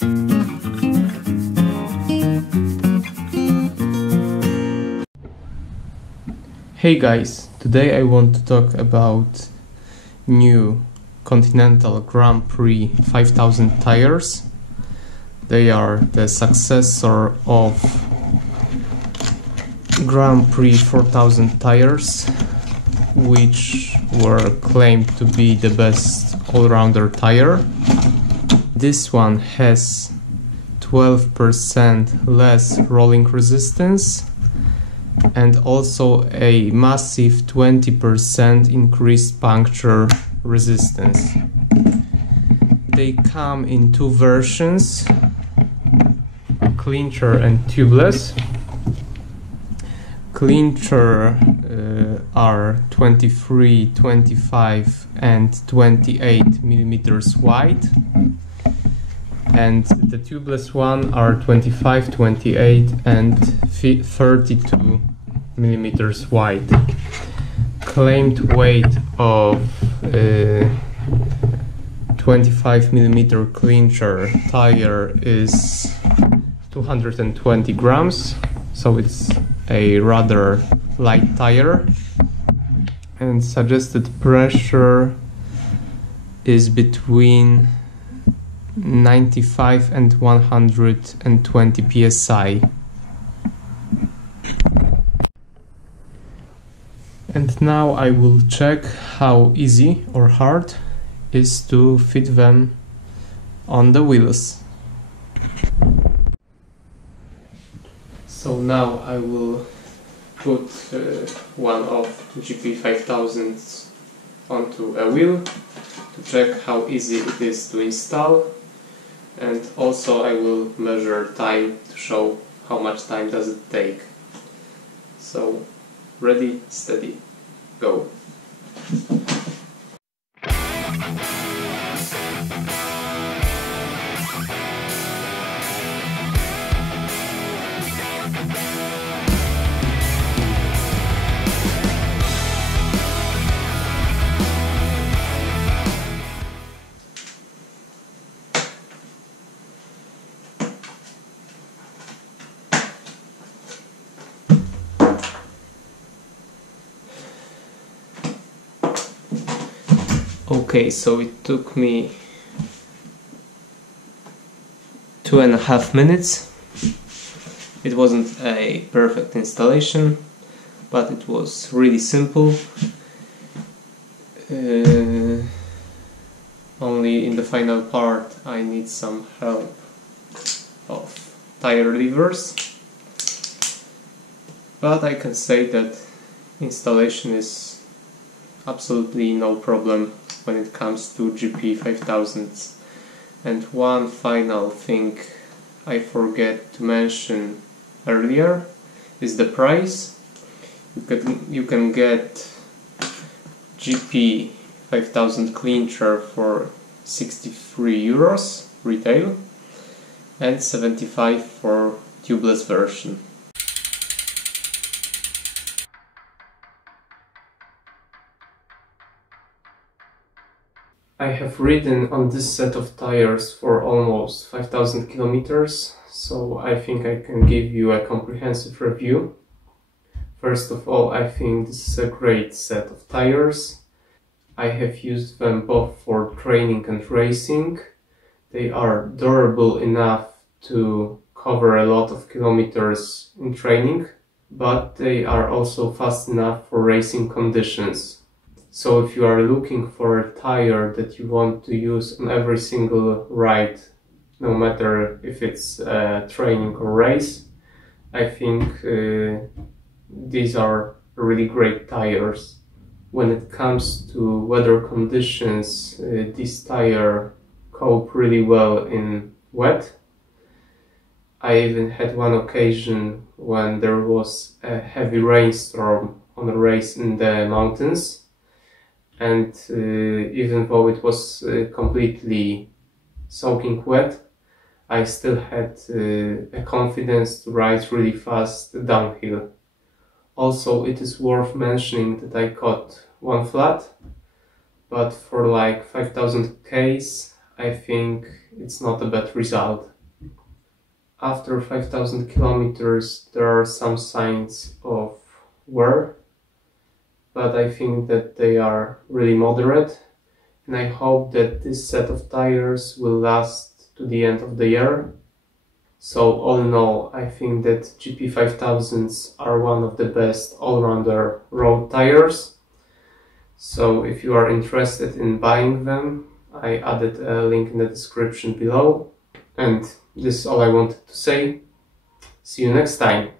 Hey guys, today I want to talk about new Continental Grand Prix 5000 tires. They are the successor of Grand Prix 4000 tires, which were claimed to be the best all-rounder tire. This one has 12% less rolling resistance and also a massive 20% increased puncture resistance. They come in two versions, clincher and tubeless. Clincher are 23, 25 and 28 millimeters wide, and the tubeless one are 25, 28 and 32 millimeters wide. Claimed weight of 25 millimeter clincher tire is 220 grams, so it's a rather light tire, and suggested pressure is between 95 and 120 psi. And now I will check how easy or hard is to fit them on the wheels. So now I will put one of GP 5000s onto a wheel to check how easy it is to install, and also I will measure time to show how much time does it take. So ready, steady, go. Okay, so it took me 2.5 minutes. It wasn't a perfect installation, but it was really simple. Only in the final part I need some help of tire levers, but I can say that installation is absolutely no problem when it comes to GP 5000s. And one final thing I forget to mention earlier is the price. You can get GP 5000 clincher for 63 euros retail and 75 for tubeless version. I have ridden on this set of tires for almost 5000 kilometers, so I think I can give you a comprehensive review. First of all, I think this is a great set of tires. I have used them both for training and racing. They are durable enough to cover a lot of kilometers in training, but they are also fast enough for racing conditions. So if you are looking for a tire that you want to use on every single ride, no matter if it's training or race, I think these are really great tires. When it comes to weather conditions, this tire cope really well in wet. I even had one occasion when there was a heavy rainstorm on a race in the mountains. And even though it was completely soaking wet, I still had a confidence to ride really fast downhill. Also, it is worth mentioning that I caught one flat, but for like 5000 Ks, I think it's not a bad result. After 5,000 kilometers there are some signs of wear, but I think that they are really moderate, and I hope that this set of tires will last to the end of the year. So all in all, I think that GP 5000s are one of the best all-rounder road tires. So if you are interested in buying them, I added a link in the description below. And this is all I wanted to say. See you next time.